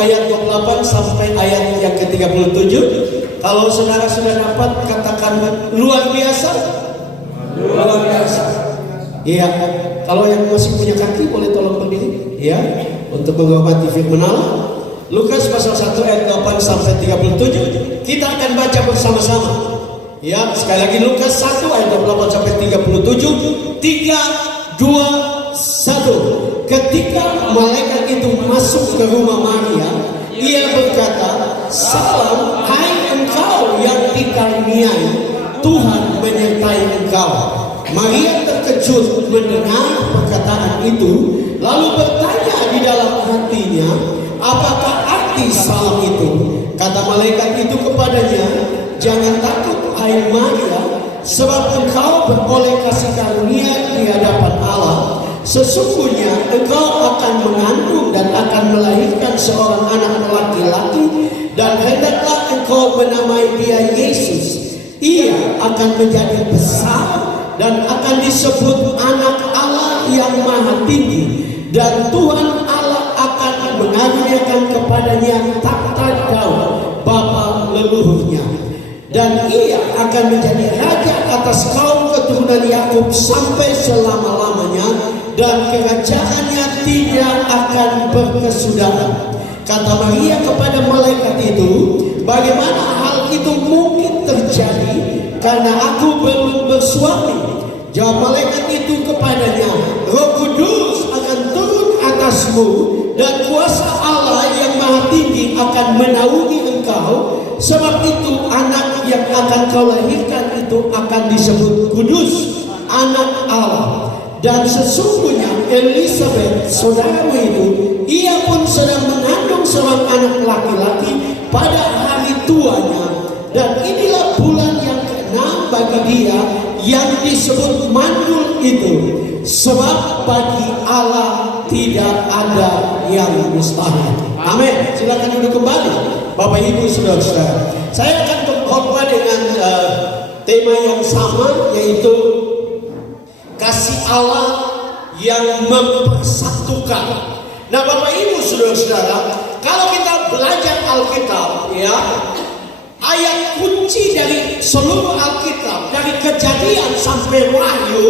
ayat 28 sampai ayat yang ke-37. Kalau saudara sudah dapat, katakan luar biasa. Luar biasa. Iya. Kalau yang masih punya kaki boleh tolong berdiri, ya, untuk menghormati firman Allah. Lukas pasal 1 ayat 8 sampai 37. Kita akan baca bersama-sama. Ya, sekali lagi Lukas 1 ayat 28 sampai 37. 3, 2, 1. Ketika malaikat itu masuk ke rumah Maria, ia berkata, "Salam, hai engkau yang dikaruniai, Tuhan menyertai engkau." Maria terkejut mendengar perkataan itu, lalu bertanya di dalam hatinya, apakah arti salam itu? Kata malaikat itu kepadanya, "Jangan takut, hai Maria, sebab engkau beroleh kasih karunia di hadapan Allah. Sesungguhnya engkau akan mengandung dan akan melahirkan seorang anak laki-laki, dan hendaklah engkau menamai dia Yesus. Ia akan menjadi besar dan akan disebut anak Allah yang maha tinggi, dan Tuhan Allah akan mengaruniakan kepadanya takhta Daud bapa leluhurnya, dan ia akan menjadi raja atas kaum keturunan Yakub sampai selama-lamanya, dan kerajaannya tidak akan berkesudahan." Kata Maria kepada malaikat itu, "Bagaimana hal itu mungkin terjadi, karena aku belum bersuami?" Jawab malaikat itu kepadanya, "Roh Kudus akan turun atasmu, dan kuasa Allah yang maha tinggi akan menaungi engkau. Sebab itu anak yang akan kau lahirkan itu akan disebut kudus, anak Allah. Dan sesungguhnya Elisabeth, saudaramu itu, ia pun sedang mengandung seorang anak laki-laki pada hari tuanya. Dan inilah bulan yang ke-6 bagi dia yang disebut mandul itu. Sebab bagi Allah tidak ada yang mustahil." Amin. Silakan duduk kembali, Bapak Ibu saudara-saudara. Saya akan berkhotbah dengan tema yang sama, yaitu kasih Allah yang mempersatukan. Nah, Bapak Ibu saudara-saudara, kalau kita belajar Alkitab, ya, ayat kunci dari seluruh Alkitab, dari Kejadian sampai Wahyu,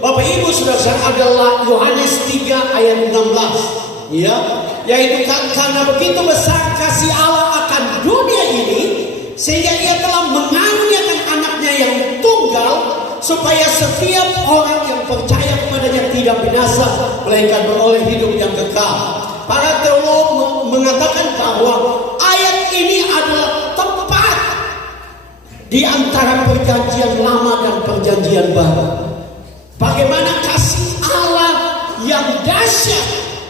Bapak Ibu saudara-saudara, adalah Yohanes 3 ayat 16, ya, yaitu karena begitu besar kasih Allah akan dunia ini, sehingga ia telah mengaruniakan anaknya yang tunggal, supaya setiap orang yang percaya kepadanya tidak binasa, melainkan beroleh hidup yang kekal. Para teolog mengatakan bahwa ayat ini adalah tepat di antara perjanjian lama dan perjanjian baru. Bagaimana kasih Allah yang dahsyat,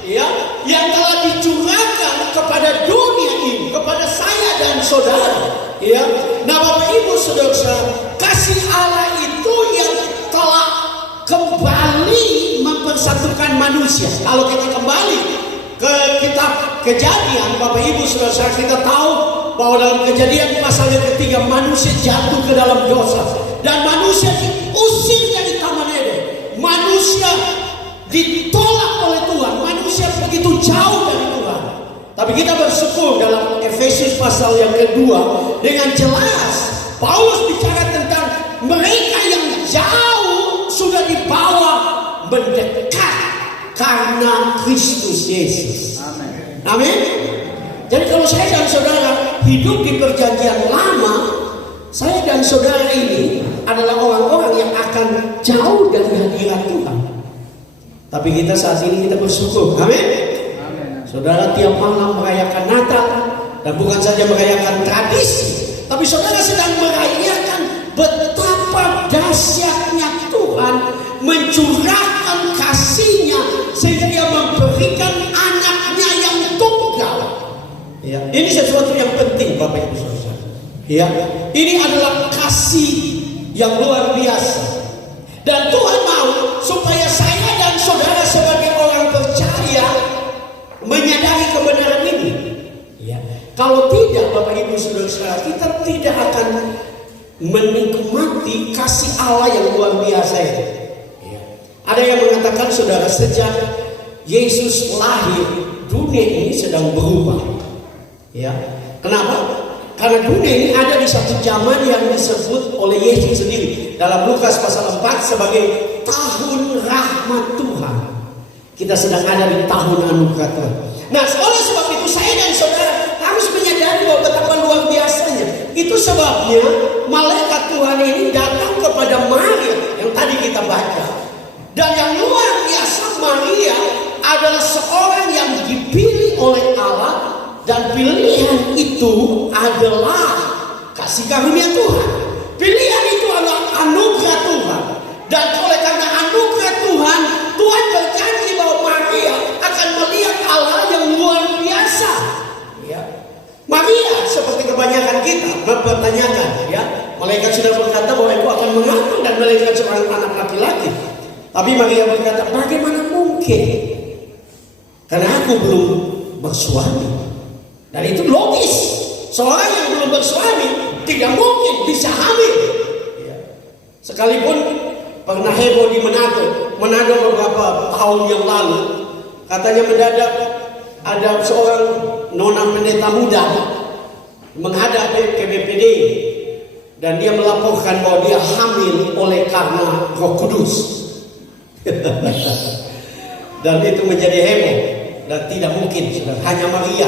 ya, yang telah dicurahkan kepada dunia ini, kepada saya dan saudara, ya. Nah, Bapak Ibu saudara-saudara, kasih Allah itu yang telah kembali mempersatukan manusia. Kalau kita kembali ke kitab Kejadian, Bapak Ibu saudara-saudara, kita tahu bahwa dalam Kejadian pasal yang ketiga, manusia jatuh ke dalam dosa dan manusia diusir dari Taman Eden. Manusia ditolak oleh Tuhan, manusia begitu jauh dari Tuhan. Tapi kita bersyukur dalam Efesus pasal yang kedua, dengan jelas Paulus bicara tentang mereka yang jauh sudah dibawa mendekat karena Kristus Yesus. Amin. Jadi kalau saya dan saudara hidup di perjanjian lama, saya dan saudara ini adalah orang-orang yang akan jauh dari hadirat Tuhan. Tapi kita saat ini kita bersyukur. Amin. Saudara tiap malam merayakan Natal, dan bukan saja merayakan tradisi, tapi saudara sedang merayakan betapa dahsyatnya Tuhan mencurahkan kasih-Nya sehingga Dia memberikan anaknya yang tunggal. Ya, ini sesuatu yang penting, Bapak Ibu saudara. Ya, ini adalah kasih yang luar biasa. Dan Tuhan mau supaya saya dan saudara sebagai orang percaya menyadari kebenaran ini. Ya. Kalau tidak, Bapak Ibu saudara-saudara, kita tidak akan menikmati kasih Allah yang luar biasa itu. Ya. Ada yang mengatakan, saudara, sejak Yesus lahir, dunia ini sedang berubah. Ya, kenapa? Karena dunia ini ada di satu zaman yang disebut oleh Yesus sendiri dalam Lukas pasal 4 sebagai tahun rahmat Tuhan. Kita sedang ada di tahun anugerah Tuhan. Nah, oleh sebab itu saya dan saudara harus menyadari bahwa betapa luar biasanya. Itu sebabnya malaikat Tuhan ini datang kepada Maria yang tadi kita baca. Dan yang luar biasa, Maria adalah seorang yang dipilih oleh Allah. Dan pilihan itu adalah kasih karunia Tuhan. Pilihan itu adalah anugerah Tuhan. Dan oleh karena anugerah Tuhan, Tuhan berjanji bahwa Maria akan melihat Allah yang luar biasa. Ya. Maria seperti kebanyakan kita mempertanyakan, ya, malaikat sudah berkata bahwa aku akan mengandung dan melahirkan seorang anak laki-laki. Tapi Maria berkata, bagaimana mungkin? Karena aku belum bersuami. Dan itu logis. Seorang yang belum bersuami tidak mungkin bisa hamil. Ya. Sekalipun pernah heboh di Manado beberapa tahun yang lalu. Katanya mendadak ada seorang nona pendeta muda menghadap ke BPD. Dan dia melaporkan bahwa dia hamil oleh karena Roh Kudus. Dan itu menjadi heboh. Dan tidak mungkin, sudah hanya Maria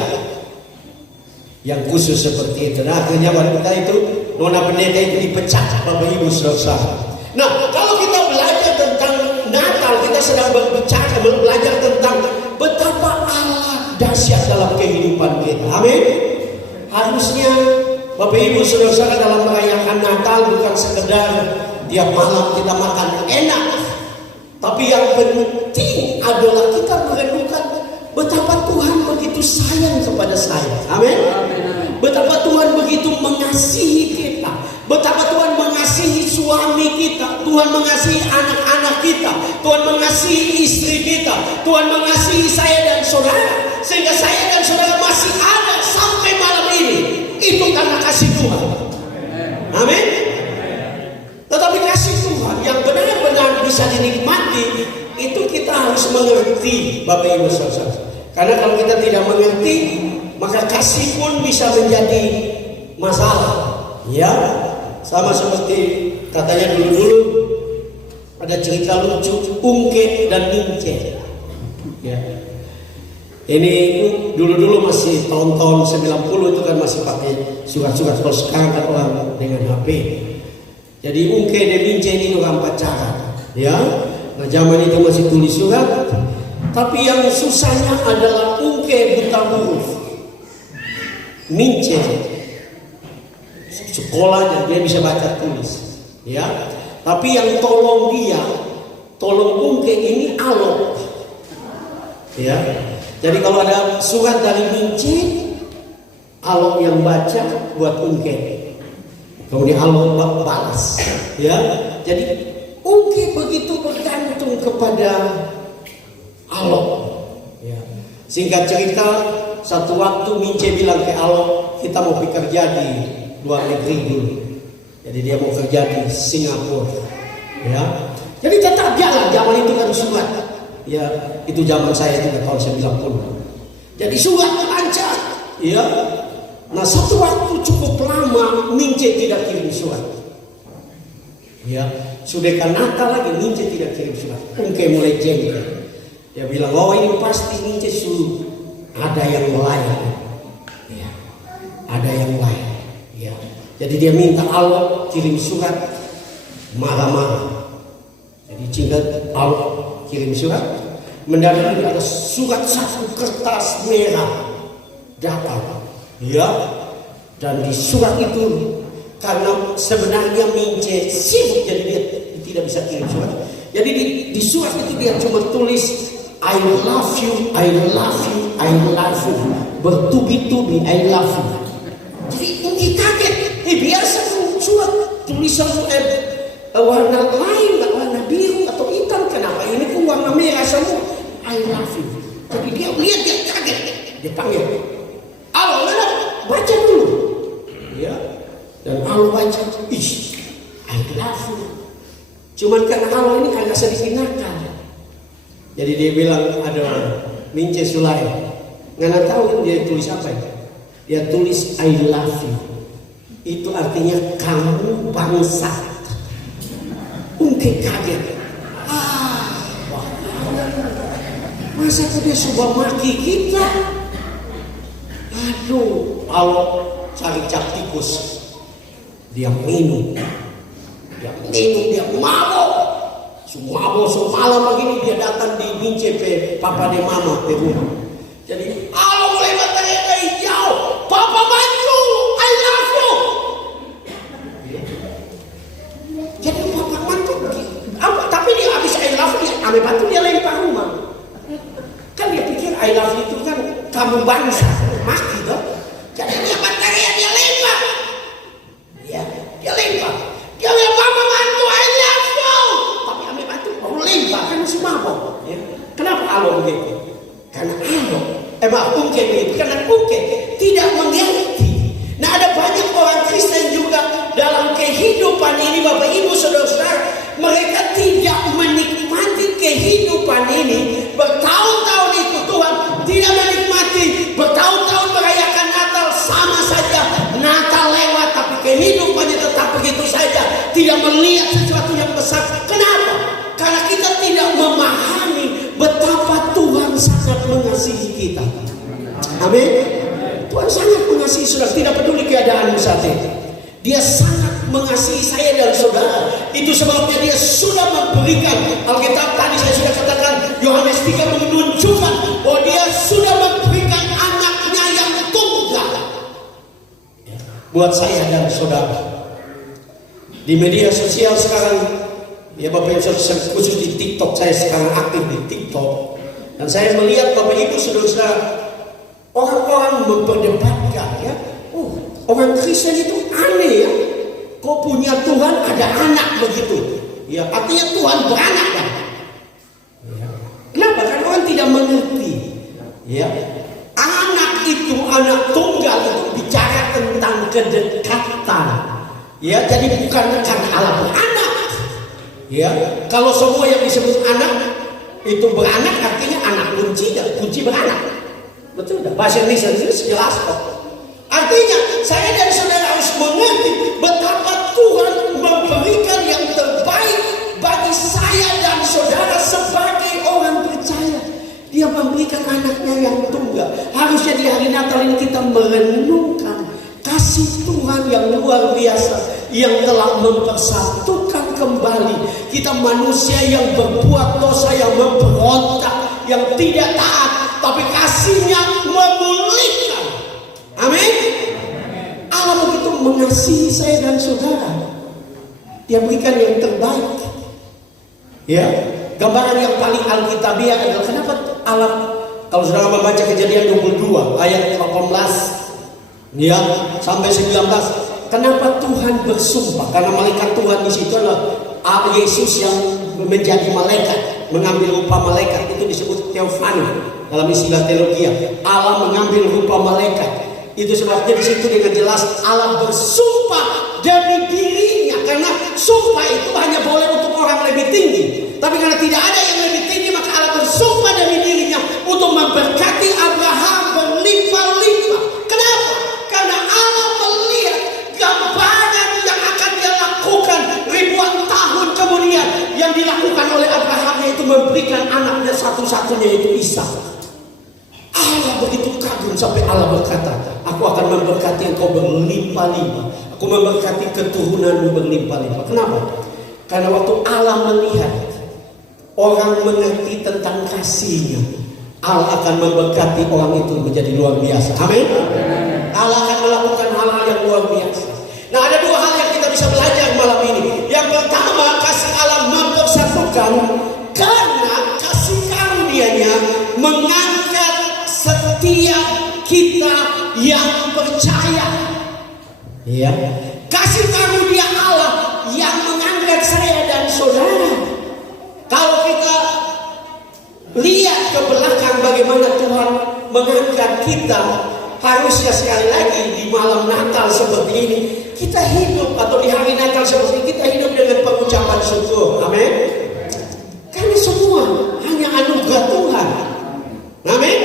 yang khusus seperti itu. Nah, akhirnya wanita itu, nona pendeta itu dipecat, Bapak Ibu Saudara. Nah, kalau kita belajar tentang Natal, kita sedang belajar tentang betapa Allah dahsyat dalam kehidupan kita. Amin. Harusnya Bapak Ibu Saudara dalam merayakan Natal bukan sekedar tiap malam kita makan enak, tapi yang penting adalah kita merenungkan betapa Tuhan begitu sayang kepada saya. Amin. Betapa Tuhan begitu mengasihi kita. Betapa Tuhan mengasihi suami kita. Tuhan mengasihi anak-anak kita. Tuhan mengasihi istri kita. Tuhan mengasihi saya dan saudara. Sehingga saya dan saudara masih ada sampai malam ini. Itu karena kasih Tuhan. Amin. Tetapi kasih Tuhan yang benar-benar bisa dinikmati, itu kita harus mengerti, Bapak Ibu Saudara. Karena kalau kita tidak mengerti, maka kasih pun bisa menjadi masalah. Ya, sama seperti katanya dulu ada cerita lucu Ungke dan Mince. Ya. Ini dulu masih tahun-tahun 90 itu kan masih pakai surat-surat. Kalau sekarang kan orang dengan HP. Jadi Ungke dan Mince ini orang pacaran. Ya, nah zaman itu masih tulis surat. Tapi yang susahnya adalah Ungke buta huruf, Mince sekolahnya dia bisa baca tulis, ya. Tapi yang tolong Ungke ini alok, ya. Jadi kalau ada surat dari Mince, alok yang baca buat Ungke, kemudian alok balas, ya. Jadi Ungke begitu bergantung kepada alok. Ya. Singkat cerita, satu waktu Mince bilang ke alok, kita mau bekerja di luar negeri dulu. Jadi dia mau kerja di Singapura. Ya. Jadi tetap jalan, zaman itu kan surat. Ya, itu zaman saya juga tahun 90. Jadi surat lancar. Ya. Nah, satu waktu cukup lama Mince tidak kirim surat. Ya, sudah kan Natal lagi Mince tidak kirim surat. Ungke mulai jengkel. Dia bilang, oh ini pasti Mince suruh ada yang lain. Ya, ada yang lain. Ya. Jadi dia minta Allah kirim surat, marah-marah. Jadi cinta Allah kirim surat, mendadak ada surat satu kertas merah datang. Ya. Dan di surat itu karena sebenarnya Mince sibuk, jadi dia tidak bisa kirim surat. Jadi di surat itu dia cuma tulis I love you, I love you, I love you. Bertubi-tubi, I love you. Jadi Ungke kaget. Biasa surat tulisan warna lain, nggak warna biru atau hitam. Kenapa ini kok warna merah semua? I love you. Jadi dia lihat, dia kaget. Dia panggil, Alo, baca dulu. Ya. Dan Alo baca, I love you. Cuman karena Alo ini agak sedikit nakal. Jadi dia bilang, ada Mince Sulai, nggak tahu dia tulis apa itu. Dia tulis I love you. Itu artinya kamu bangsa. Ungke kaget. Masa dia coba maki kita? Aduh, kalau cari cap tikus, dia minum, dia mabok. Mabok semalam begini dia datang di bince pe papa de mama pe rumah. Jadi, kalau mulai matanya kayak jauh, papa bantu, I love you. Jadi papa bantu, tapi dia habis I love you, ame bantu dia lempar rumah. Kan dia pikir I love you itu kan kamu bangsa, maki toh. Jadi dia bateria dia lempar. Ya, dia lempar. Dia bilang papa bantu I love you. Tapi ame bantu baru lempar kan masih mabok. Ya. Kenapa Allah begitu? Karena Allah, karena Ungke tidak mengerti. Nah, ada banyak orang Kristen juga dalam kehidupan ini, Bapak Ibu Saudara-saudara, mereka tidak menikmati kehidupan ini. Bertahun-tahun ikut Tuhan, tidak menikmati. Bertahun-tahun merayakan Natal sama saja. Natal lewat, tapi kehidupannya tetap begitu saja. Tidak melihat sesuatu yang besar. Kenapa? Karena kita tidak memahami betapa Tuhan sangat mengasihi kita. Amin. Tuhan sangat mengasihi saudara, tidak peduli keadaanmu saat ini. Dia sangat mengasihi saya dan saudara. Itu sebabnya dia sudah memberikan, Alkitab tadi saya sudah katakan, Yohanes 3 menunjukkan bahwa dia sudah memberikan anaknya yang tunggal buat saya dan saudara. Di media sosial sekarang, ya Bapak Ibu Saudara, khusus di TikTok, saya sekarang aktif di TikTok. Dan saya melihat Bapak Ibu Saudara, orang-orang memperdebatkan, ya, orang Kristen itu aneh ya. Kok punya Tuhan ada anak begitu? Ya, artinya Tuhan beranak kan? Ya. Kenapa? Karena orang tidak mengerti. Ya, anak itu, anak tunggal itu bicara tentang kedekatan. Ya, jadi bukan karena Allah beranak. Ya, kalau semua yang disebut anak itu beranak, artinya anak kunci beranak. Betul dah. Bahasa Indonesia itu jelas kok. Artinya saya dan saudara harus mengerti betapa Tuhan memberikan yang terbaik bagi saya dan saudara sebagai orang percaya. Dia memberikan anaknya yang tunggal. Harusnya di hari Natal ini kita merenungkan kasih Tuhan yang luar biasa, yang telah mempersatukan kembali kita manusia yang berbuat dosa, yang memberontak, yang tidak taat, tapi kasihnya memulihkan. Amin. Allah begitu mengasihi saya dan saudara. Dia berikan yang terbaik. Ya, gambaran yang paling alkitabiah adalah kenapa Allah, kalau saudara membaca Kejadian 22 ayat 18 ya sampai 19, kenapa Tuhan bersumpah? Karena malaikat Tuhan di situ adalah Yesus yang menjadi malaikat, mengambil rupa malaikat, itu disebut teofani dalam istilah teologi. Allah mengambil rupa malaikat. Itu sebabnya di situ dengan jelas Allah bersumpah demi dirinya, karena sumpah itu hanya boleh untuk orang lebih tinggi. Tapi karena tidak ada yang lebih tinggi, maka Allah bersumpah demi dirinya untuk memberkati Abraham berlimpah-limpah. Kenapa? Karena Allah melihat gambaran yang akan dia lakukan ribuan tahun kemudian, yang dilakukan oleh Abraham, yaitu memberikan anaknya satu-satunya, yaitu Ishak. Allah begitu kagum sampai Allah berkata, aku akan memberkati engkau berlimpah-limpah. Aku memberkati keturunanmu berlimpah-limpah. Kenapa? Karena waktu Allah melihat orang mengerti tentang kasihnya, Allah akan memberkati orang itu menjadi luar biasa. Amin. Allah akan melakukan hal-hal yang luar biasa. Nah, ada dua hal yang kita bisa belajar malam ini. Yang pertama, kasih Allah mempersatukan karena kasih karunia-Nya mengangkat setiap kita yang percaya. Ya, kasih karunia Allah yang mengangkat saya dan saudara. Kalau kita lihat ke belakang bagaimana Tuhan mengangkat kita, harusnya sekali lagi di malam Natal seperti ini kita hidup, atau di hari Natal seperti ini kita hidup dengan pengucapan syukur. Amin. Karena semua hanya anugerah Tuhan. Amin.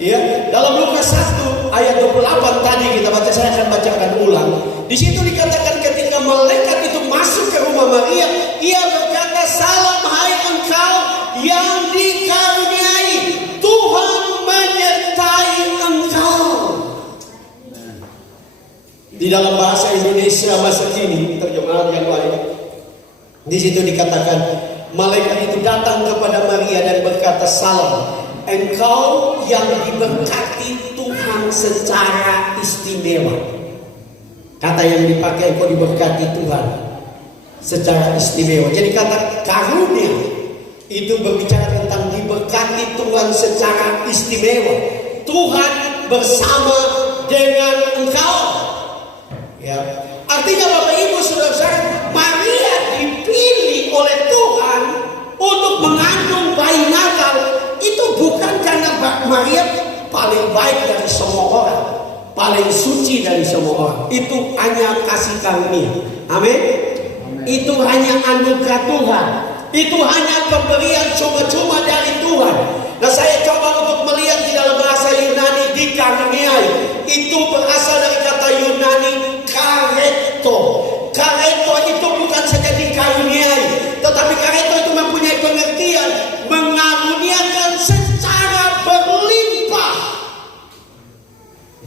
Ya, dalam Lukas 1 ayat 28 tadi kita baca, saya akan bacakan ulang. Di situ dikatakan ketika malaikat itu masuk ke rumah Maria, ia berkata, "Salam hai engkau yang dikaruniai, Tuhan menyertai engkau." Di dalam bahasa Indonesia masa kini, terjemahan yang lain, di situ dikatakan malaikat itu datang kepada Maria dan berkata, "Salam, engkau yang diberkati Tuhan secara istimewa." Kata yang dipakai, engkau diberkati Tuhan secara istimewa. Jadi kata karunia itu berbicara tentang diberkati Tuhan secara istimewa. Tuhan bersama dengan engkau. Ya, artinya Bapak Ibu Saudara, Maria dipilih oleh Tuhan untuk mengandung bayi Natal. Itu bukan karena Maria paling baik dari semua orang, paling suci dari semua orang. Itu hanya kasih karunia. Amin. Itu hanya anugerah Tuhan. Itu hanya pemberian cuma-cuma dari Tuhan. Nah, saya coba untuk melihat di dalam bahasa Yunani dikaruniai. Itu berasal dari kata Yunani kareto. Kareto itu bukan saja dikaruniai, tetapi kareto itu mempunyai pengertian mengaruniakan secara berlimpah.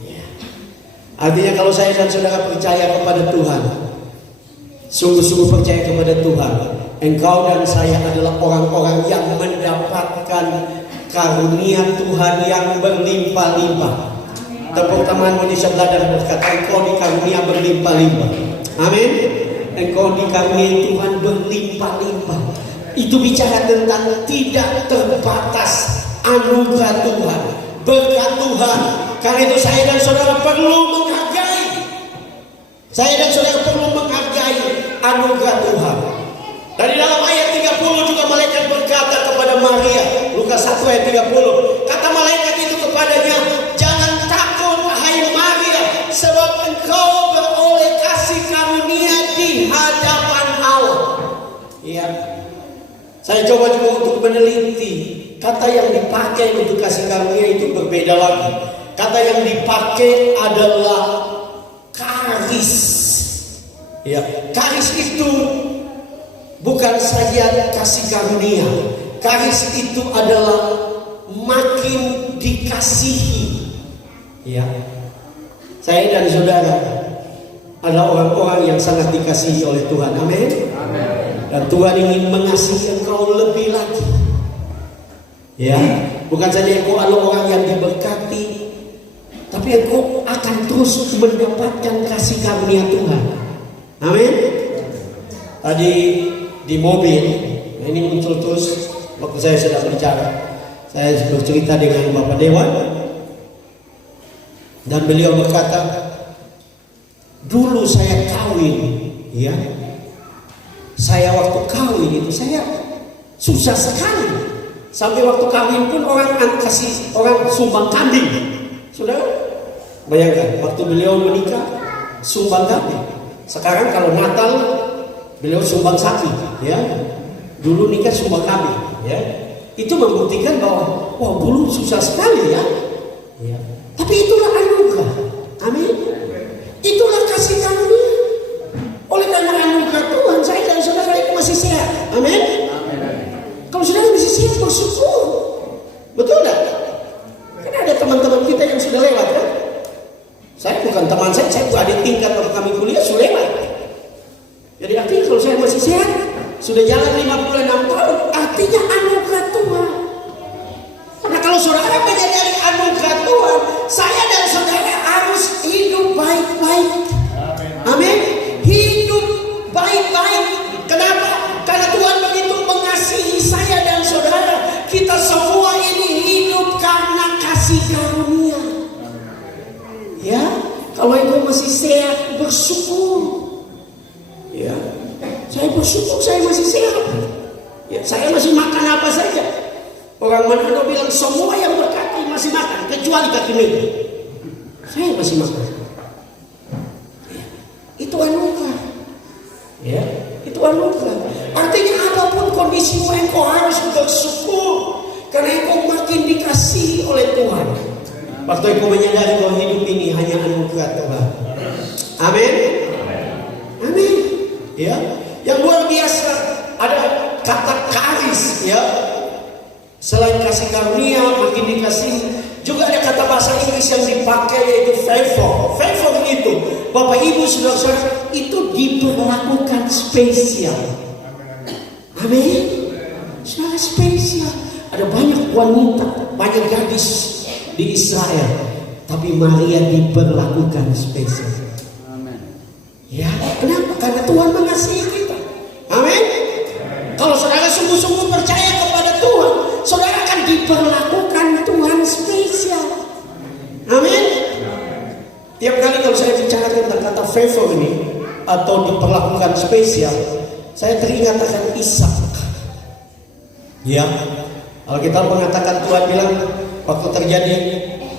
Ya. Artinya kalau saya dan saudara percaya kepada Tuhan, sungguh-sungguh percaya kepada Tuhan, engkau dan saya adalah orang-orang yang mendapatkan karunia Tuhan yang berlimpah-limpah. Tepuk tanganmu di sebelah dan berkata, engkau dikarunia berlimpah-limpah. Amin. Engkau dikarunia Tuhan berlimpah-limpah. Itu bicara tentang tidak terbatas anugerah Tuhan, berkat Tuhan. Karena itu saya dan saudara perlu menghargai. Saya dan saudara perlu menghargai anugerah Tuhan. Dan di dalam ayat 30 juga malaikat berkata kepada Maria, Lukas 1 ayat 30. Kata malaikat itu kepadanya, "Jangan takut hai Maria, sebab engkau beroleh kasih karunia di hadapan Allah." Iya. Saya coba juga untuk meneliti kata yang dipakai untuk kasih karunia itu berbeda lagi. Kata yang dipakai adalah karis. Ya, karis itu bukan saja kasih karunia. Karis itu adalah makin dikasihi. Ya. Saya dan saudara adalah orang-orang yang sangat dikasihi oleh Tuhan. Amin. Dan Tuhan ingin mengasihi engkau lebih lagi. Ya, bukan saja engkau adalah orang yang diberkati, tapi engkau akan terus mendapatkan kasih karunia Tuhan. Amin. Tadi di mobil, ini muncul terus waktu saya sedang bicara. Saya bercerita dengan Bapak Dewan, dan beliau berkata, dulu saya kawin, ya. Saya waktu kawin itu saya susah sekali. Sampai waktu kawin pun orang sumbang kambing. Sudah bayangkan waktu beliau menikah sumbang kambing. Sekarang kalau Natal beliau sumbang sapi, ya. Dulu nikah sumbang kambing, ya. Itu membuktikan bahwa wah dulu susah sekali, ya. Ya. Tapi itulah anugerah. Amin. Itulah kasih karunia. Oleh karena anugerah Tuhan, saya dan saudara itu masih sehat. Amin. Kalau saudara masih sehat, bersyukur. Betul tak? Karena ada teman-teman kita yang sudah lewat, kan? Saya bukan teman saya juga ada tingkat waktu kami kuliah sudah lewat. Jadi artinya kalau saya masih sehat, sudah jalan 56 tahun, artinya anugerah Tuhan. Karena kalau saudara menyadari anugerah Tuhan, saya dan saudara harus hidup baik-baik. Amin. Hidup baik-baik. Kenapa? Karena Tuhan begitu mengasihi saya dan saudara. Kita semua ini hidup karena kasih karunia. Ya, kalau engkau masih sehat, bersyukur. Ya, saya bersyukur saya masih sehat. Ya, saya masih makan apa saja. Orang Manado bilang semua yang berkati masih makan, kecuali kaki meja. Saya masih makan. Ya, itu anugerah. Ya, itu anugerah. Artinya apapun kondisimu, engkau harus bersyukur karena engkau makin dikasihi oleh Tuhan. Waktu engkau menyadari bahwa hidup ini berkat Tuhan. Amin. Amin. Ya, yang luar biasa ada kata karis, ya. Selain kasih karunia, makin dikasih, juga ada kata bahasa Inggris yang dipakai yaitu favor. Favor itu, Bapak Ibu saudara-saudara, itu diperlakukan spesial. Amin. Sangat spesial. Ada banyak wanita, banyak gadis di Israel, tapi Maria diperlakukan spesial. Amin. Ya, kenapa? Karena Tuhan mengasihi kita. Amin. Kalau saudara sungguh-sungguh percaya kepada Tuhan, saudara akan diperlakukan Tuhan spesial. Amin. Tiap kali kalau saya bicara tentang kata favor ini atau diperlakukan spesial, saya teringat akan Ishak. Ya, kalau kita mengatakan Tuhan bilang waktu terjadi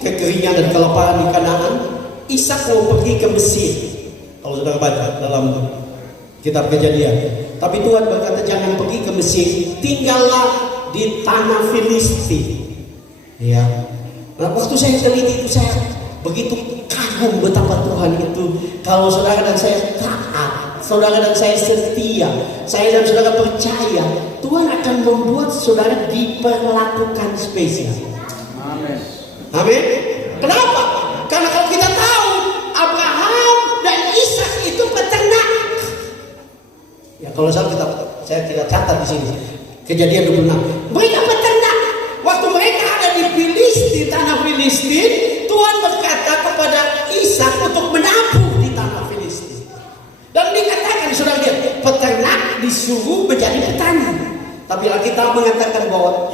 kekeringan dan kelaparan di Kanaan, Ishak mau pergi ke Mesir. Kalau saudara baca dalam kitab Kejadian. Tapi Tuhan berkata jangan pergi ke Mesir, tinggallah di tanah Filistin. Ya. Nah, waktu saya teliti itu saya begitu kagum betapa Tuhan itu. Kalau saudara dan saya taat, saudara dan saya setia, saya dan saudara percaya, Tuhan akan membuat saudara diperlakukan spesial. Amin. Amin. Kenapa? Karena kalau kita tahu Abraham dan Ishak itu peternak. Ya, kalau saya tidak catat di sini. Kejadian 26. Mereka peternak. Waktu mereka ada di Filistin, tanah Filistin, Tuhan berkata kepada Ishak untuk menabung di tanah Filistin. Dan dikatakan, saudara lihat, peternak disuruh menjadi petani. Tapi Alkitab mengatakan bahwa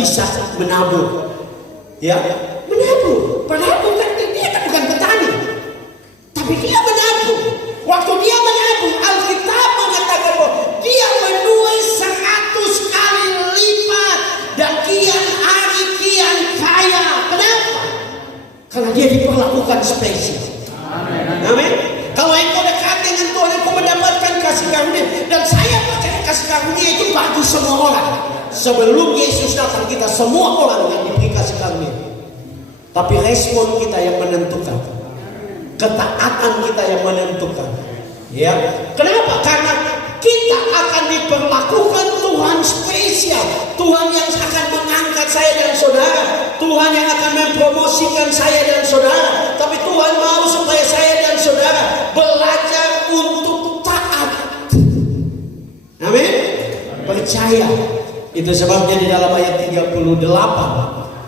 Ishak menabung. Ya, menabung. Padahal dia bukan petani, tapi dia menabung. Waktu dia menabung, Alkitab mengatakan bahwa dia menuai 100 kali lipat dan kian hari kian kaya. Kenapa? Karena dia diperlakukan spesial. Amin. Kalau engkau dekat dengan Tuhan, engkau mendapatkan kasih karunia. Dan saya percaya kasih karunia itu bagi semua orang. Sebelum Yesus datang, kita semua orang yang diberi kasih karunia. Tapi respon kita yang menentukan, ketaatan kita yang menentukan. Ya, kenapa? Karena kita akan diperlakukan Tuhan spesial. Tuhan yang akan mengangkat saya dan saudara, Tuhan yang akan mempromosikan saya dan saudara. Tapi Tuhan mau supaya saya dan saudara belajar untuk taat. Amin. Percaya. Itu sebabnya di dalam ayat 38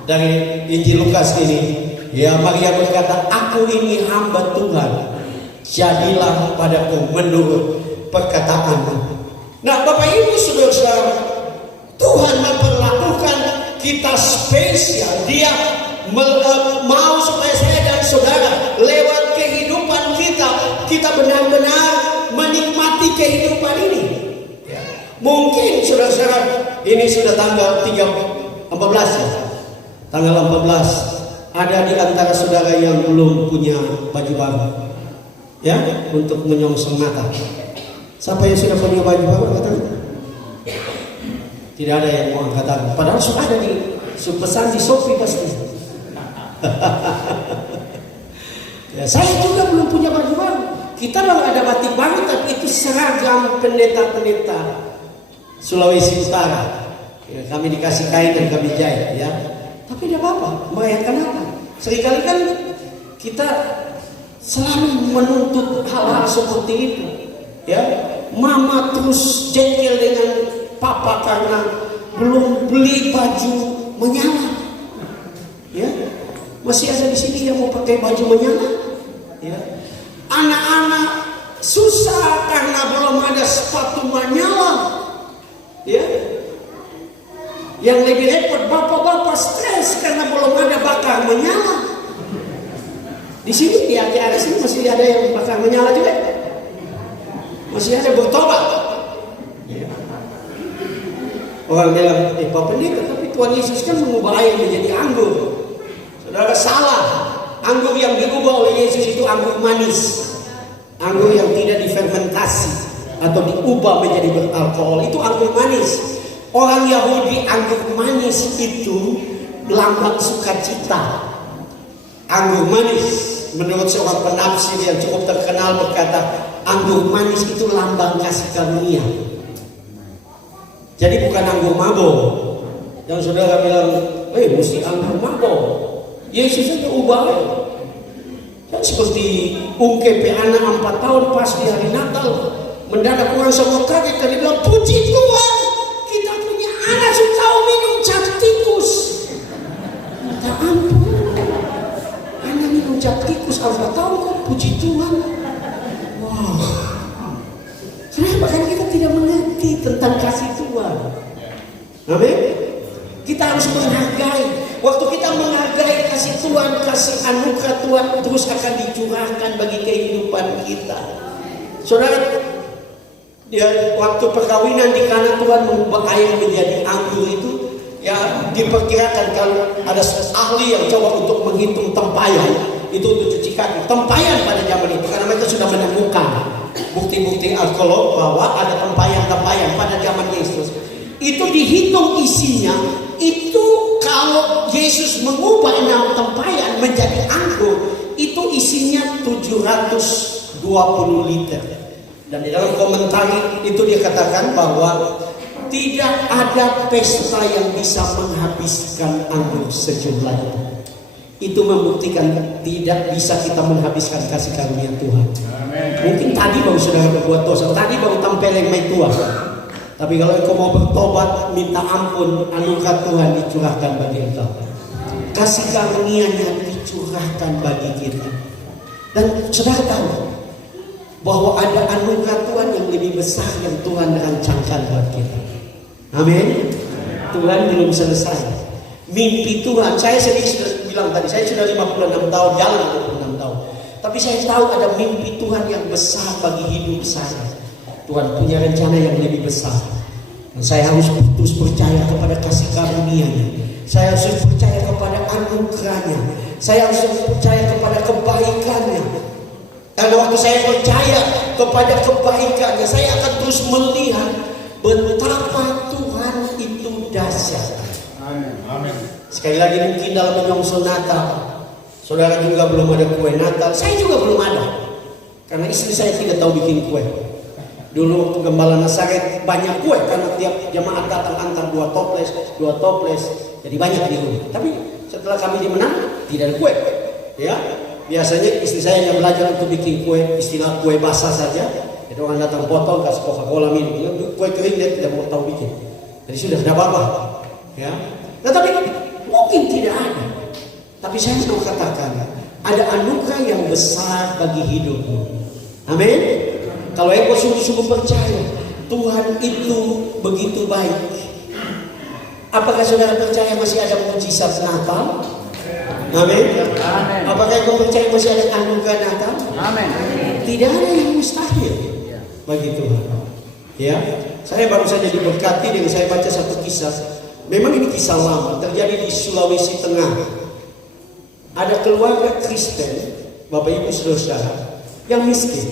dari Injil Lukas ini, ya, Maria berkata, aku ini hamba Tuhan, jadilah padaku menurut perkataanmu. Nah, Bapak Ibu saudara-saudara, Tuhan memperlakukan kita spesial. Dia mau supaya saya dan saudara lewat kehidupan kita benar-benar menikmati kehidupan ini. Ya. Mungkin saudara-saudara, ini sudah tanggal 14 ya. Tanggal 14 ada di antara saudara yang belum punya baju baru, ya, untuk menyongsong Natal. Siapa yang sudah punya baju baru angkat tangan? Tidak ada yang mau angkat tangan. Padahal sudah ada di pesan di Shopee pasti. Ya, saya juga belum punya baju baru. Kita memang ada batik baru, tapi itu seragam pendeta-pendeta Sulawesi Utara. Ya, kami dikasih kain dan kami jahit, ya. Tapi tidak apa-apa, bayangkan apa? Seringkali kan kita selalu menuntut hal-hal seperti itu, ya. Mama terus jengkel dengan papa karena belum beli baju menyala, ya. Masih ada di sini yang mau pakai baju menyala, ya. Anak-anak susah karena belum ada sepatu menyala, ya. Yang lebih repot, bapak-bapak stres karena belum ada bakar menyala. Di sini di area sini masih ada yang bakar menyala juga, masih ada bertobat. Orang bilang, Pak Pendeta, tapi Tuhan Yesus kan mengubah air menjadi anggur. Saudara, salah. Anggur yang diubah oleh Yesus itu anggur manis, anggur yang tidak difermentasi atau diubah menjadi beralkohol. Itu anggur manis. Orang Yahudi anggur manis itu lambang sukacita. Anggur manis menurut seorang penafsir yang cukup terkenal berkata, anggur manis itu lambang kasih karunia. Jadi bukan anggur mabok. Yang saudara bilang, mesti anggur mabok. Yesus itu ubah. Dan seperti ungkep anak 4 tahun pas di hari Natal, mendadak orang semua kaget dan dia bilang, puji Tuhan, kita punya anak suka minum cap tikus. Minta ampun, anak minum cap tikus 4 tahun kok puji Tuhan. Wow. Kenapa kan kita tidak mengerti tentang kasih Tuhan? Amin. Kita harus menghargai. Waktu kita menghargai kasih Tuhan, kasih anugerah Tuhan terus akan dicurahkan bagi kehidupan kita. Saudara, ya, waktu perkawinan di Kana Tuhan mengubah air menjadi anggur itu, ya diperkirakan kalau ada ahli yang coba untuk menghitung tempayan itu untuk cuci kaki. Tempayan pada zaman itu karena mereka sudah menemukan bukti-bukti arkeolog bahwa ada tempayan-tempayan pada zaman Yesus. Itu dihitung isinya, itu kalau Yesus mengubah 6 tempayan menjadi anggur, itu isinya 720 liter. Dan di dalam komentar itu dia katakan bahwa tidak ada pesta yang bisa menghabiskan anggur sejumlah itu. Itu membuktikan tidak bisa kita menghabiskan kasih karunia Tuhan. Mungkin tadi baru saudara berbuat dosa, tadi baru tampil yang main Tuhan. Tapi kalau engkau mau bertobat, minta ampun, anugerah Tuhan dicurahkan bagi engkau. Kasih karunia-Nya dicurahkan bagi kita. Dan saudara tahu bahwa ada anugerah Tuhan yang lebih besar yang Tuhan rancangkan buat kita. Amin. Tuhan belum selesai. Mimpi Tuhan, saya sendiri sudah bilang tadi, saya sudah 56 tahun, jalan 56 tahun. Tapi saya tahu ada mimpi Tuhan yang besar bagi hidup saya. Tuhan punya rencana yang lebih besar. Dan saya harus terus percaya kepada kasih karunia-Nya. Saya harus percaya kepada anugerah-Nya. Saya harus percaya kepada kebaikan-Nya. Karena waktu saya percaya kepada kebaikan-Nya, saya akan terus melihat betapa Tuhan itu dahsyat. Amin. Sekali lagi mungkin dalam menyongsong Natal, saudara juga belum ada kue Natal. Saya juga belum ada. Karena istri saya tidak tahu bikin kue. Dulu Gembala Nasaret banyak kue karena tiap jemaat datang antar 2 toples, jadi banyak di rumah. Tapi setelah kami dimenang tidak ada kue. Ya, biasanya istri saya yang belajar untuk bikin kue, istilah kue basah saja. Jadi orang datang potong kasih Coca-Cola minum, kue kering dia tidak mau tahu bikin. Jadi sudah tidak apa-apa. Ya, nah, tapi mungkin tidak ada. Tapi saya mau katakan ada anugerah yang besar bagi hidupmu. Amin. Kalau engkau sungguh-sungguh percaya Tuhan itu begitu baik. Apakah saudara percaya masih ada mujizat Natal? Amin. Apakah engkau percaya masih ada anugerah Natal? Amin. Tidak ada yang mustahil bagi Tuhan. Ya, saya baru saja diberkati dengan saya baca satu kisah. Memang ini kisah lama, terjadi di Sulawesi Tengah. Ada keluarga Kristen, Bapak Ibu Saudara, yang miskin.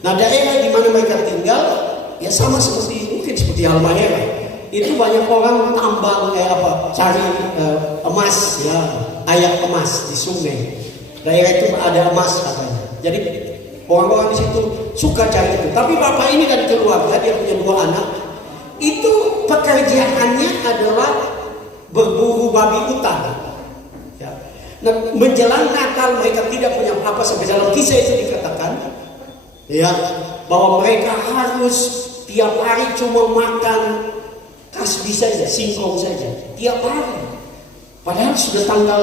Nah, daerah di mana mereka tinggal ya sama mungkin seperti Halmahera. Itu banyak orang tambang cari emas, ya, ayak emas di sungai. Daerah itu ada emas katanya. Jadi orang-orang di situ suka cari itu. Tapi bapak ini dan keluarga, dia punya 2 anak. Itu pekerjaannya adalah berburu babi hutan. Ya. Nah, menjelang Natal mereka tidak punya apa sampai dalam kisah itu dikatakan, ya, bahwa mereka harus tiap hari cuma makan kasbi saja, singkong saja, tiap hari. Padahal sudah tanggal,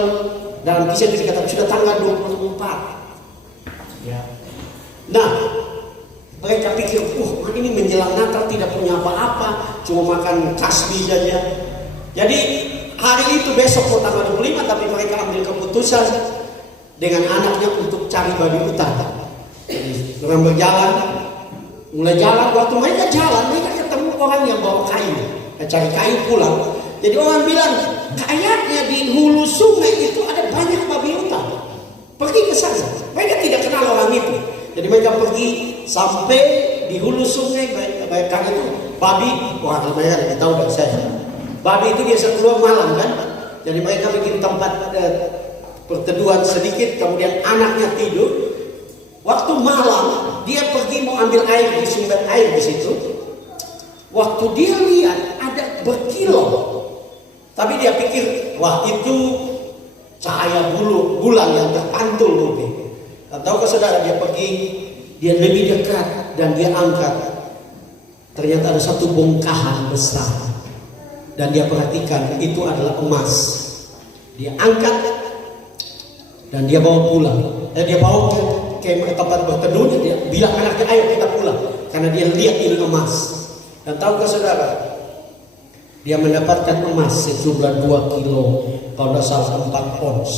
dalam kisah itu dikatakan sudah tanggal 24. Ya. Nah, mereka pikir, ini menjelang Natal tidak punya apa-apa, cuma makan kasbi saja. Jadi hari itu besok mau tanggal 25, tapi mereka ambil keputusan dengan anaknya untuk cari babi hutan. Jadi orang berjalan, mulai jalan, waktu mereka jalan, mereka ketemu orang yang bawa kain, cari kain pulang. Jadi orang bilang, kayaknya di hulu sungai itu ada banyak babi hutan. Pergi ke sana. Mereka tidak kenal orang itu. Jadi mereka pergi sampai di hulu sungai, mereka itu babi, mereka tidak tahu dari saya. Babi itu biasa keluar malam kan. Jadi mereka bikin tempat perteduhan sedikit, kemudian anaknya tidur. Waktu malam dia pergi mau ambil air di sumber air di situ. Waktu dia lihat ada berkilau, tapi dia pikir, wah itu cahaya bulan yang terpantul mungkin. Dan tahukah saudara, dia pergi, dia lebih dekat dan dia angkat. Ternyata ada satu bongkahan besar. Dan dia perhatikan itu adalah emas. Dia angkat dan dia bawa pulang. Dia bawa ke tempat berteduh. Dia bilang anaknya, ayo kita pulang, karena dia lihat ini emas. Dan tahukah saudara, dia mendapatkan emas sejumlah 2 kilo, kalau tidak salah 4 ons.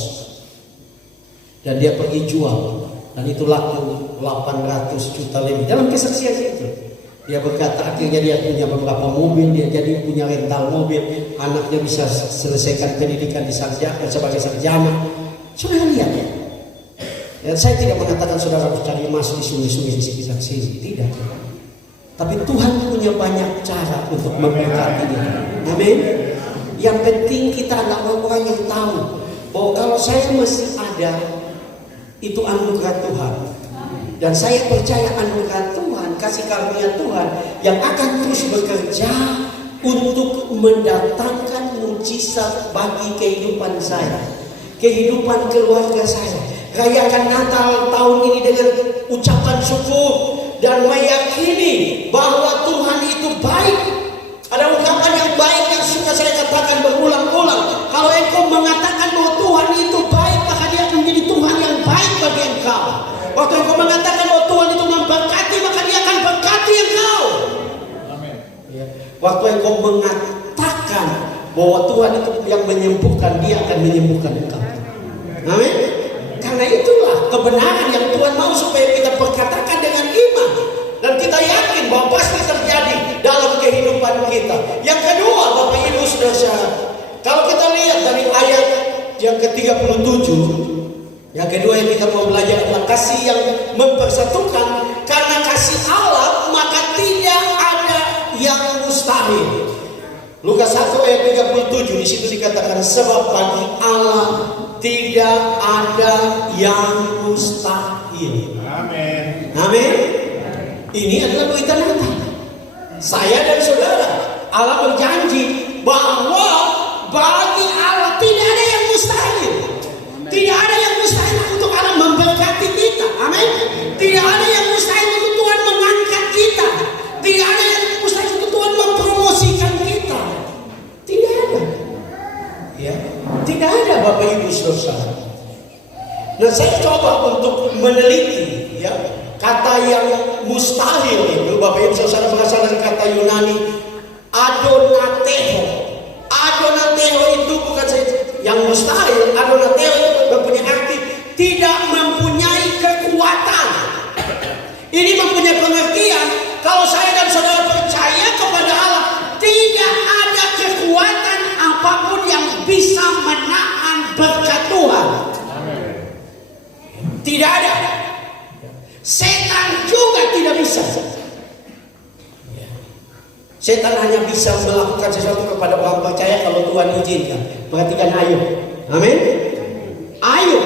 Dan dia pergi jual, dan itu laku 800 juta lebih. Dalam kesaksian itu dia berkata, akhirnya dia punya beberapa mobil, dia jadi punya rental mobil, anaknya bisa selesaikan pendidikan di sarjana, sebagai sarjana. Saudara lihat ya. Dan saya tidak mengatakan saudara harus cari emas di sungai-sungai di sekitar sini, tidak. Tapi Tuhan punya banyak cara untuk memberkatinya. Amin. Yang penting kita adalah orang yang tahu bahwa kalau saya masih ada, itu anugerah Tuhan. Dan saya percaya anugerah Tuhan, kasih karunia Tuhan yang akan terus bekerja untuk mendatangkan mujizat bagi kehidupan saya, kehidupan keluarga saya. Rayakan Natal tahun ini dengan ucapan syukur dan meyakini bahwa Tuhan itu baik. Ada ungkapan yang baik yang suka saya katakan berulang-ulang. Kalau engkau mengatakan bahwa Tuhan itu baik, maka dia akan menjadi Tuhan yang baik bagi engkau. Waktu engkau mengatakan bahwa Tuhan itu memberkati, maka dia akan berkati engkau. Amin. Waktu engkau mengatakan bahwa Tuhan itu yang menyembuhkan, dia akan menyembuhkan engkau. Amin. Karena itulah kebenaran yang Tuhan mau supaya kita perkatakan dengan iman. Dan kita yakin bahwa pasti terjadi dalam kehidupan kita. Yang kedua, Bapak Ibu Saudara, kalau kita lihat dari ayat yang ke-37, yang kedua yang kita mau belajar adalah kasih yang mempersatukan. Karena kasih Allah, maka tidak ada yang mustahil. Lukas 1 ayat 37, di situ dikatakan, sebab bagi Allah tidak ada yang mustahil. Amin. Amin. Ini adalah berita Natal. Saya dan saudara, Allah berjanji bahwa bagi Allah tidak ada yang mustahil. Tidak ada yang mustahil untuk Allah memberkati kita. Amin. Tidak ada yang mustahil untuk Tuhan mengangkat kita. Tidak ada yang mustahil untuk Tuhan mempromosikan kita. Tidak ada. Ya, tidak ada Bapak Ibu Saudara. Nah, saya coba untuk meneliti ya kata yang mustahil itu. Bapak Ibu Saudara, berasal dari kata Yunani adonateho. Adonateho itu bukan saja yang mustahil. Adonateho itu mempunyai arti tidak mempunyai kekuatan. Ini mempunyai pengertian kalau saya dan saudara percaya kepada Allah, tidak ada kekuatan apapun yang bisa menahan berkat Tuhan. Tidak ada. Setan juga tidak bisa. Setan hanya bisa melakukan sesuatu kepada orang percaya kalau Tuhan izinkan. Perhatikan Ayub. Amin. Ayub,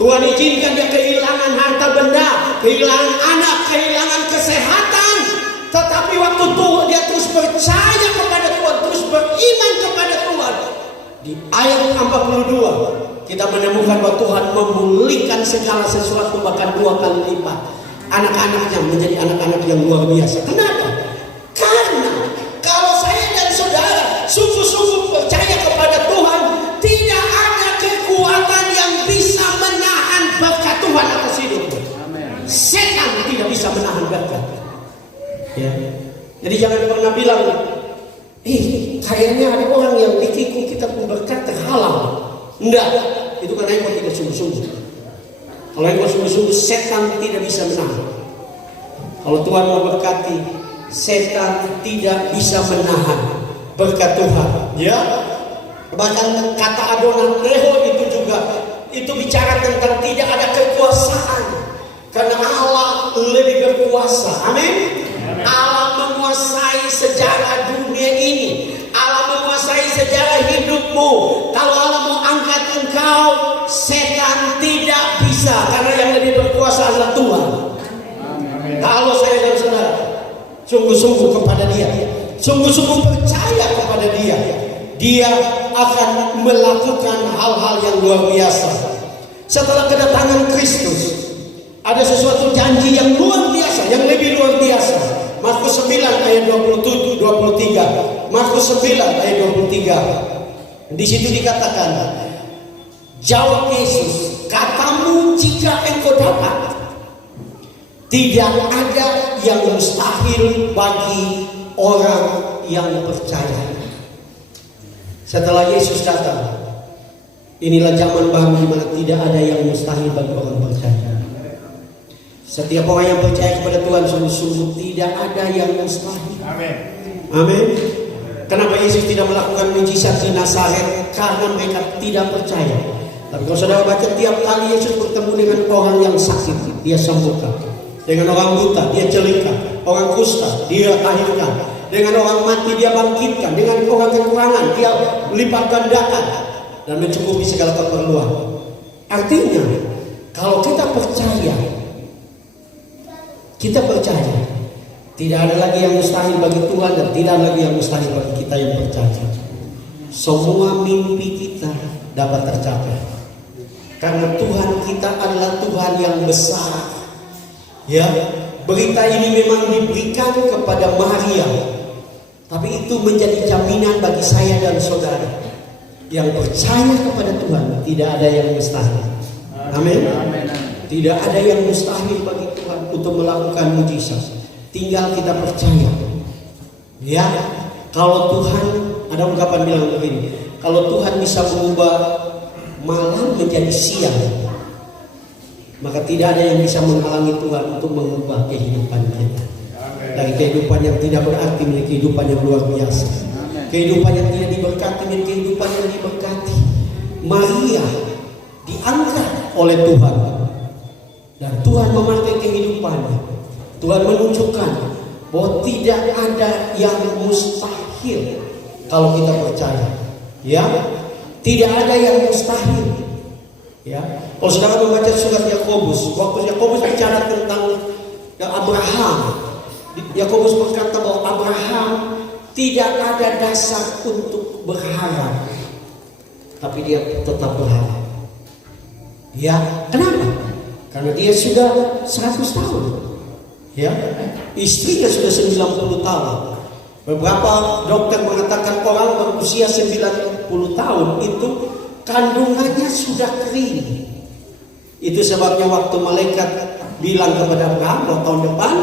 Tuhan izinkan dia kehilangan harta benda, kehilangan anak, kehilangan kesehatan. Tetapi waktu Tuhan dia terus percaya kepada Tuhan, terus beriman kepada Tuhan. Di ayat 42 kita menemukan bahwa Tuhan memulihkan segala sesuatu bahkan 2 kali lipat. Anak-anaknya menjadi anak-anak yang luar biasa. Kenapa? Karena kalau saya dan saudara sungguh-sungguh percaya kepada Tuhan, tidak ada kekuatan yang bisa menahan berkat Tuhan atas hidup. Setan tidak bisa menahan berkat. Ya. Jadi jangan pernah bilang, kayaknya ada orang yang pikirku kita pun berkat terhalang. Enggak, itu karena engkau tidak sungguh-sungguh. Kalau engkau sungguh-sungguh, setan tidak bisa menahan. Kalau Tuhan mau berkati, setan tidak bisa menahan berkat Tuhan. Ya, bahkan kata adonateho itu juga itu bicara tentang tidak ada kekuasaan, karena Allah lebih berkuasa. Amin. Allah menguasai sejarah dunia ini. Allah menguasai sejarah hidupmu. Kalau Allah mau angkat engkau, setan sungguh-sungguh kepada Dia, sungguh-sungguh percaya kepada Dia, Dia akan melakukan hal-hal yang luar biasa. Setelah kedatangan Kristus, ada sesuatu janji yang luar biasa, yang lebih luar biasa. Markus 9 ayat 27, 23. Markus 9 ayat 23. Di situ dikatakan, jawab Yesus, katamu jika engkau dapat. Tidak ada yang mustahil bagi orang yang percaya. Setelah Yesus datang, inilah zaman baru di mana tidak ada yang mustahil bagi orang percaya. Setiap orang yang percaya kepada Tuhan sungguh-sungguh tidak ada yang mustahil. Amin. Amin. Kenapa Yesus tidak melakukan mujizat di Nazaret? Karena mereka tidak percaya. Tapi kalau saudara baca, tiap kali Yesus bertemu dengan orang yang sakit, Dia sembuhkan. Dengan orang buta, Dia celingkan. Orang kusta, Dia lahirkan. Dengan orang mati, Dia bangkitkan. Dengan orang kekurangan, Dia lipat gandakan dan mencukupi segala keperluan. Artinya, kalau kita percaya, tidak ada lagi yang mustahil bagi Tuhan dan tidak ada lagi yang mustahil bagi kita yang percaya. Semua mimpi kita dapat tercapai karena Tuhan kita adalah Tuhan yang besar. Ya, berita ini memang diberikan kepada Maria, tapi itu menjadi jaminan bagi saya dan saudara yang percaya kepada Tuhan. Tidak ada yang mustahil. Amin. Tidak ada yang mustahil bagi Tuhan untuk melakukan mujizat. Tinggal kita percaya. Ya, kalau Tuhan, ada ungkapan bilang begini, kalau Tuhan bisa mengubah malam menjadi siang, maka tidak ada yang bisa menghalangi Tuhan untuk mengubah kehidupan kita. Dari kehidupan yang tidak berarti menjadi kehidupan yang luar biasa. Kehidupan yang tidak diberkati menjadi kehidupan yang diberkati. Maria diangkat oleh Tuhan. Dan Tuhan memakai kehidupannya. Tuhan menunjukkan bahwa tidak ada yang mustahil kalau kita percaya. Ya, tidak ada yang mustahil. Ya, kalau saudara membaca surat Yakobus, waktu Yakobus bicara tentang Abraham, Yakobus berkata bahwa Abraham tidak ada dasar untuk berharap, tapi dia tetap berharap. Ya, kenapa? Karena dia sudah 100 tahun. Ya, istrinya sudah 90 tahun. Beberapa dokter mengatakan orang berusia 90 tahun itu kandungannya sudah kering. Itu sebabnya waktu malaikat bilang kepada Abraham bahwa tahun depan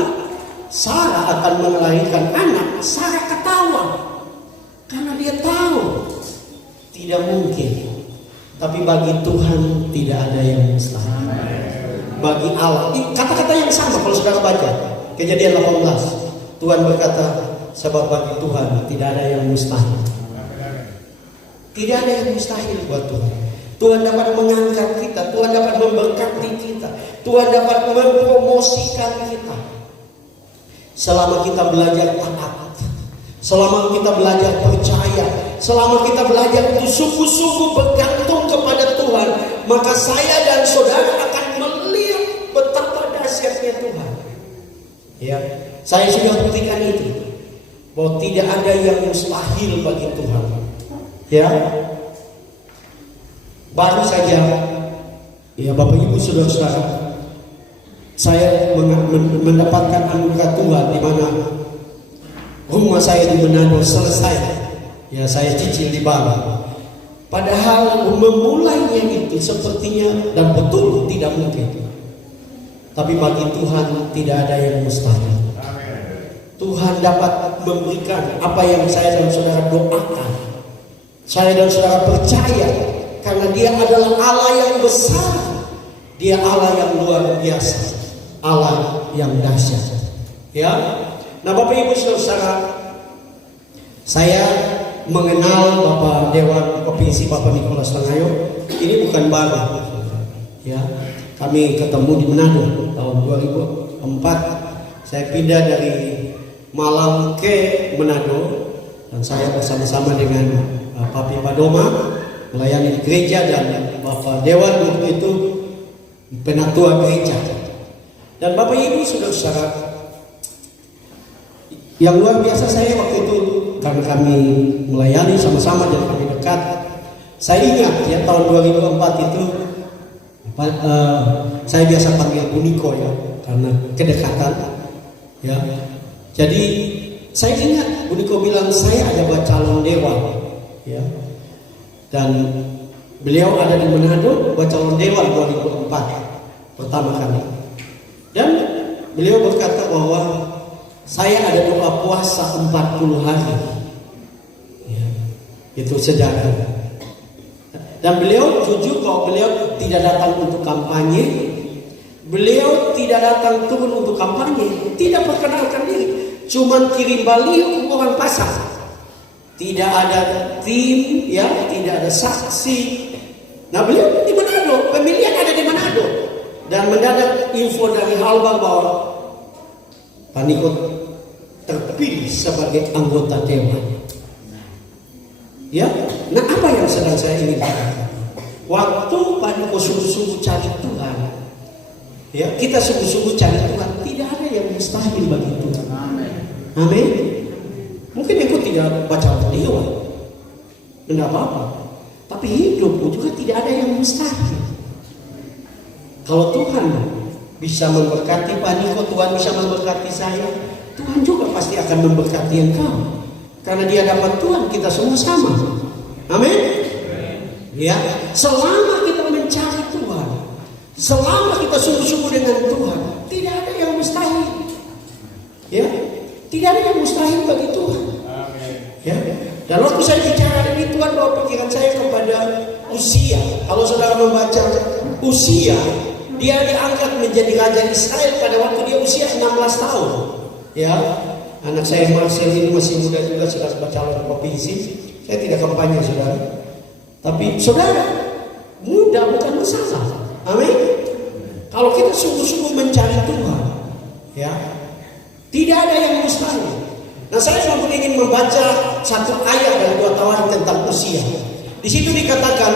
Sarah akan melahirkan anak, Sarah ketawa karena dia tahu tidak mungkin. Tapi bagi Tuhan tidak ada yang mustahil. Bagi Allah, kata-kata yang sama kalau saudara baca Kejadian 18, Tuhan berkata, sebab bagi Tuhan tidak ada yang mustahil. Tidak ada yang mustahil buat Tuhan. Tuhan dapat mengangkat kita, Tuhan dapat memberkati kita, Tuhan dapat mempromosikan kita. Selama kita belajar taat, selama kita belajar percaya, selama kita belajar untuk sungguh-sungguh bergantung kepada Tuhan, maka saya dan saudara akan melihat betapa dahsyatnya Tuhan. Ya, saya sudah buktikan itu, bahwa tidak ada yang mustahil bagi Tuhan. Ya, baru saja, ya Bapak Ibu Saudara-saudara, saya mendapatkan anugerah Tuhan di mana rumah saya di Manado selesai. Ya, saya cicil di Bali. Padahal memulainya itu sepertinya dan betul tidak mungkin. Tapi bagi Tuhan tidak ada yang mustahil. Tuhan dapat memberikan apa yang saya dan saudara doakan. Saya dan saudara percaya karena Dia adalah Allah yang besar. Dia Allah yang luar biasa, Allah yang dahsyat. Ya. Nah, Bapak Ibu Saudara, saya mengenal Bapak Dewan Provinsi Bapak Nicholas Tangayo. Ini bukan baru. Ya. Kami ketemu di Manado tahun 2004. Saya pindah dari Malang ke Manado dan saya bersama-sama dengan Papi Padoma melayani di gereja dan Bapak Dewan waktu itu penatua gereja. Dan Bapak Ibu Saudara, Yang luar biasa saya waktu itu, karena kami melayani sama-sama dan kami dekat. Saya ingat ya tahun 2004 itu saya biasa panggil Bu Niko ya, karena kedekatan ya. Jadi saya ingat Bu Niko bilang saya ada buat calon dewan ya. Dan beliau ada di Manado buat calon dewan 2004 pertama kali. Dan beliau berkata bahwa saya ada doa puasa 40 hari ya, itu sejarah. Dan beliau jujur kalau beliau tidak datang untuk kampanye, beliau tidak datang turun untuk kampanye, tidak perkenalkan diri, cuman kirim baliho ke orang pasar. Tidak ada tim ya, tidak ada saksi. Nah beliau di Manado, pemilihan ada di Manado. Dan mendadak info dari Halbang bahwa Pak Niko terpilih sebagai anggota dewan. Ya, nah apa yang sedang saya ingin katakan? Waktu Pak Niko sungguh-sungguh cari Tuhan, ya kita sungguh-sungguh cari Tuhan. Tidak ada yang mustahil bagi Tuhan. Amin. Mungkin aku tidak baca dewa, tidak apa-apa. Tapi hidupku juga tidak ada yang mustahil. Kalau Tuhan bisa memberkati Pak Niko, Tuhan bisa memberkati saya, Tuhan juga pasti akan memberkati engkau. Karena di hadapan Tuhan kita semua sama. Amin. Ya, selama kita mencari Tuhan, selama kita sungguh-sungguh dengan Tuhan, tidak ada yang mustahil. Ya, tidak ada yang mustahil bagi Tuhan. Ya. Dan waktu saya bicara ini, Tuhan bawa pikiran saya kepada Usia. Kalau saudara membaca Usia, dia diangkat menjadi raja Israel pada waktu dia usia 16 tahun. Ya, anak saya Marcel ini masih muda juga, sudah calon provinsi. Saya tidak kampanye saudara. Tapi saudara, muda bukan masalah. Amin. Kalau kita sungguh-sungguh mencari Tuhan, ya, tidak ada yang mustahil. Nah, saya cuma ingin membaca satu ayat dari 2 Tawarik tentang Usia. Di situ dikatakan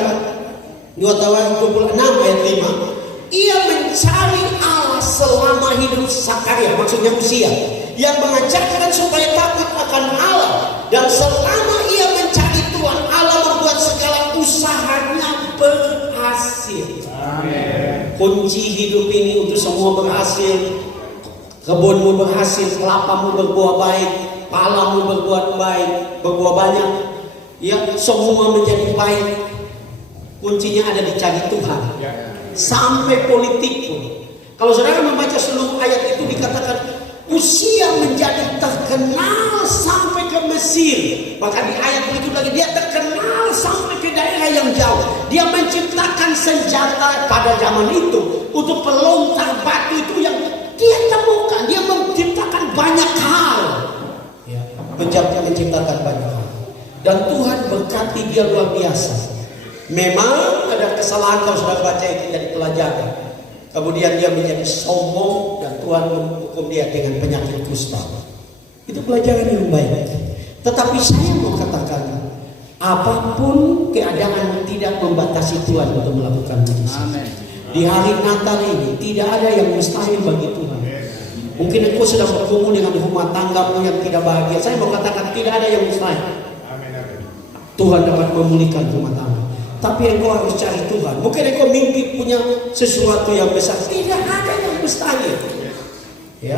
2 Tawarik 26 ayat 5. Ia mencari Allah selama hidup Sakaria, maksudnya Usia, yang mengajarkan supaya takut akan Allah. Dan selama ia mencari Tuhan, Allah membuat segala usahanya berhasil. Amin. Kunci hidup ini untuk semua berhasil. Kebunmu berhasil, kelapamu berbuah baik, palamu berbuat baik, berbuah banyak. Ya, semua menjadi baik. Kuncinya ada di cari Tuhan. Sampai politik pun. Kalau saudara membaca seluruh ayat itu dikatakan Usia menjadi terkenal sampai ke Mesir. Bahkan di ayat berikut lagi dia terkenal sampai ke daerah yang jauh. Dia menciptakan senjata pada zaman itu untuk pelontar batu itu yang dia temukan. Dia menciptakan banyak hal. Ya, menciptakan banyak hal. Dan Tuhan berkati dia luar biasa. Memang ada kesalahan kalau sudah baca itu jadi pelajaran. Kemudian dia menjadi sombong dan Tuhan menghukum dia dengan penyakit kusta. Itu pelajaran yang baik. Tetapi saya mau katakan, apapun keadaan tidak membatasi Tuhan untuk melakukan mujizat. Di hari Natal ini tidak ada yang mustahil bagi Tuhan. Mungkin engkau sedang bergumul dengan rumah tanggamu yang tidak bahagia. Saya mau katakan tidak ada yang mustahil. Tuhan dapat memulihkan rumah tangga. Tapi engkau harus cari Tuhan. Mungkin engkau mimpi punya sesuatu yang besar. Tidak ada yang mustahil. Ya.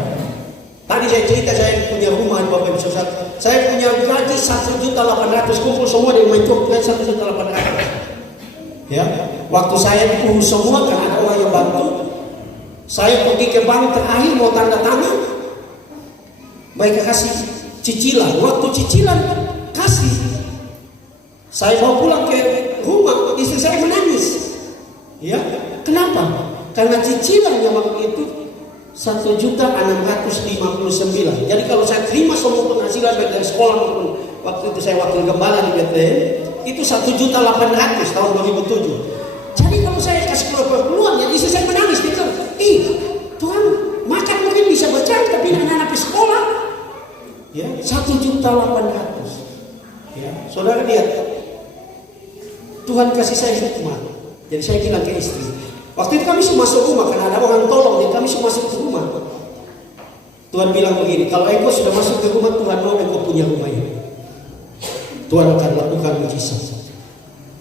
Tadi saya cerita saya punya rumah di Bapak Ibu Saudara. Saya punya gaji 1.800.000 kumpul semua di rumah itu 1.800.000. Ya. Waktu saya urus semua kan ada orang yang bantu. Saya pergi ke bank terakhir mau tanda tangan. Mereka kasih cicilan. Waktu cicilan kasih. Saya mau pulang ke rumah, istri saya menangis. Ya, kenapa? Karena cicilannya waktu itu 1.659. Jadi kalau saya terima semua penghasilan baik dari sekolah maupun waktu itu saya wakil gembala di Bethlehem, itu 1.800.000 tahun 2007. Jadi kalau saya kasih keluar, ya istri saya menangis gitu. Tuhan, makan mungkin bisa berjalan tapi anak-anak di sekolah. Ya, 1.800.000. Ya, saudara lihat. Tuhan kasih saya hikmat. Jadi saya bilang ke istri. Waktu itu kami masuk rumah karena ada orang tolong. Jadi kami masuk ke rumah. Tuhan bilang begini, kalau engkau sudah masuk ke rumah Tuhan, engkau punya rumah ini. Tuhan akan lakukan mujizat.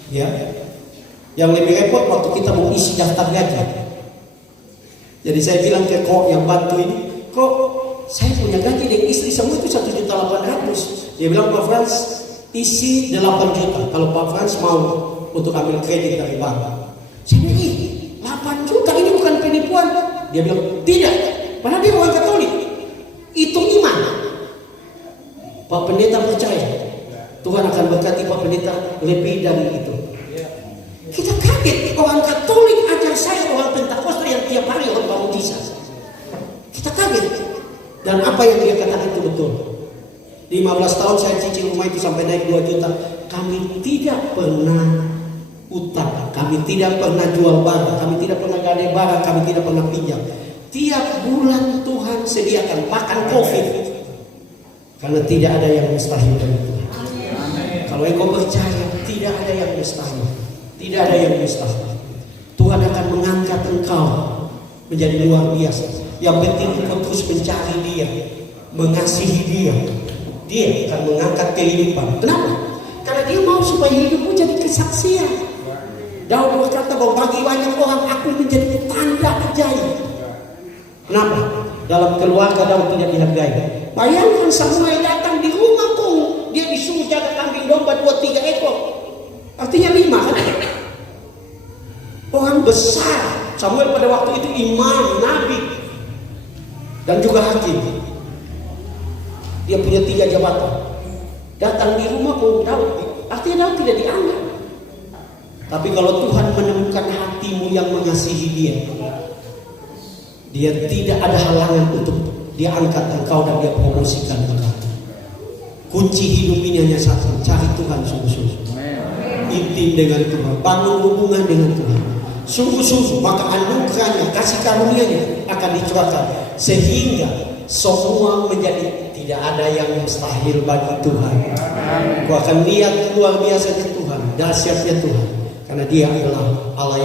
Ya. Yang lebih repot waktu kita mau isi daftar gaji. Jadi saya bilang ke kok yang bantu ini, kok saya punya gaji dengan istri semua itu 1.800.000. Dia bilang, Pak Frans, isi 8 juta. Kalau Pak Frans mau untuk ambil kredit dari bank. Saya bilang, 8 juta ini bukan penipuan. Dia bilang, tidak. Padahal dia orang Katolik. Itu iman. Pak Pendeta percaya Tuhan akan berkati Pak Pendeta lebih dari itu. Kita kaget, orang Katolik ajar saya orang Pentakosta yang tiap hari orang baptisan. Kita kaget. Dan apa yang dia katakan itu betul. 15 tahun saya cicil rumah itu sampai naik 2 juta. Kami tidak pernah utang, kami tidak pernah jual barang, kami tidak pernah gadai barang, kami tidak pernah pinjam. Tiap bulan Tuhan sediakan, bahkan COVID. Karena tidak ada yang mustahil bagi Tuhan. Kalau engkau percaya, tidak ada yang mustahil. Tidak ada yang mustahil. Tuhan akan mengangkat engkau menjadi luar biasa. Yang penting engkau terus mencari Dia, mengasihi Dia. Dia akan mengangkat kehidupan. Kenapa? Karena Dia mau supaya hidupmu jadi kesaksian. Daud berkata bahwa bagi banyak orang aku menjadi tanda ajaib. Kenapa? Dalam keluarga Daud tidak dihargai. Bayangkan Samuel datang di rumahku, dia disuruh jaga kambing domba 2-3 ekor. Artinya 5 kan? Orang besar. Samuel pada waktu itu imam, nabi, dan juga hakim. Dia punya 3 jabatan. Datang di rumahku Daud, artinya Daud tidak dianggap. Tapi kalau Tuhan menemukan hatimu yang mengasihi Dia tidak ada halangan untuk Dia angkat engkau dan Dia promosikan engkau. Kunci hidup ini hanya satu, cari Tuhan sungguh-sungguh. Intim dengan Tuhan, bangun hubungan dengan Tuhan sungguh-sungguh, maka anugerahnya, kasih karunia-Nya akan dicurahkan sehingga semua menjadi tidak ada yang mustahil bagi Tuhan. Kau akan lihat luar biasanya Tuhan, dahsyatnya Tuhan, karena Dia adalah Allah yang